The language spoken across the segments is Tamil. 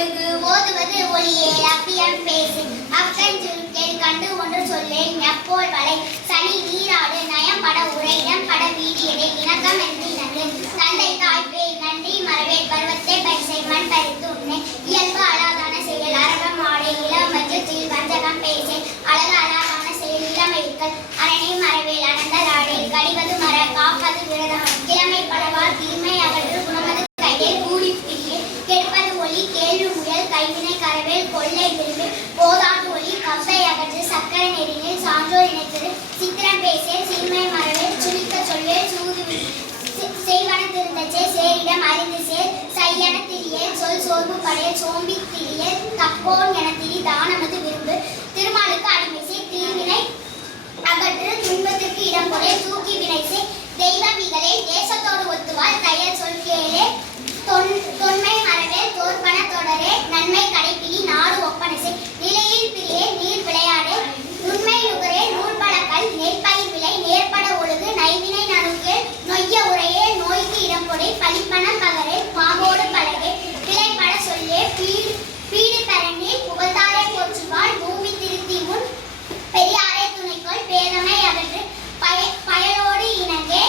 ஒழுகு ஓதுவது ஒளியே லப்பியம் பேசு அக்கஞ்சுருக்கேள் கண்டு ஒன்று சொல்லேன் எப்போல் வளை சனி நீராடு நயம் பட உரை இனம் பட வீடியதை இணக்கம் என்று இணங்கு தந்தை தாய்ப்பே நன்றி மறவே பருவத்தை பரிசை மண் பறித்து உன்னை இயல்பு அழகான செயல் அரகம் ஆடை இளம் மஞ்சத்தில் வஞ்சகம் பேசே அழகு அழகான செயல் இளமைகள் அரணை மறவேல் அனந்தல் ஆடை கடிவது மர காப்பது விரதம் கிழமை படவால் தீமை அகற்று குணமது கையை கூடி பிரியே கெடுப்பது ஒளி கேள்வி முயல் கைவினை கரவேல் கொள்ளை விரும்பு போதாது ஒளி கப்பை அகற்று சக்கரை நெறியில் சான்றோர் இணைத்தது சித்திரம் பேசே சீமை மறவேல் சுழிக்க சொல்வேல் சூது செய்வன திருந்தச்சே சேரிடம் அறிந்து சேர் சையன திரியேல் சொல் சோர்வு படைய சோம்பி திரியேல் தப்போன் என திரி தானமது விரும்பு திருமாலுக்கு அடிமை செய் தீவினை அகற்று துன்பத்திற்கு இடம் கொடை தூக்கி வினை செய் தெய்வமிகளே தேசத்தோடு ஒத்துவாள் தையல் சொல் கேளே தொன்மை மறவே தோற்பன தொடரே நன்மை கடைப்பிடி நாடு ஒப்பனசை நிலையில் பிரியே நீர் விளையாடே நுண்மை நுகரே நூற்பழக்கல் நெற்பயிர் விலை நேர்பட ஒழுகு நைவினை நணுக்கே நொய்ய உரையே நோய்க்கு இடம் கொடை பழிப்பணம் பகரே பாம்போடு பழகே பிழைப்பட சொல்லே பீடு பரண்டி புகழ்தாரை போற்றுவாள் பூமி திருத்தி முன் பெரியாரை துணைக்கோள் பேதமை அகற்று பயலோடு இணங்கே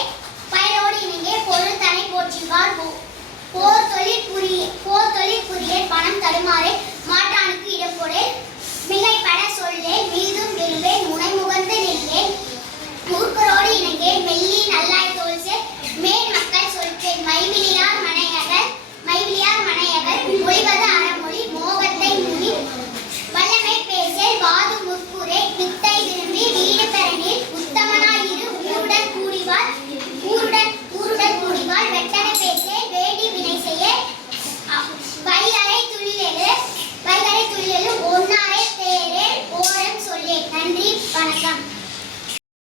பொருள் தனை போற்றுவார் போர் தொழில் புரிய பணம் தருமாறே மாட்டானுக்கு இடம் கொடே மிகைப்பட சொல்லே மீதும் விரும்பே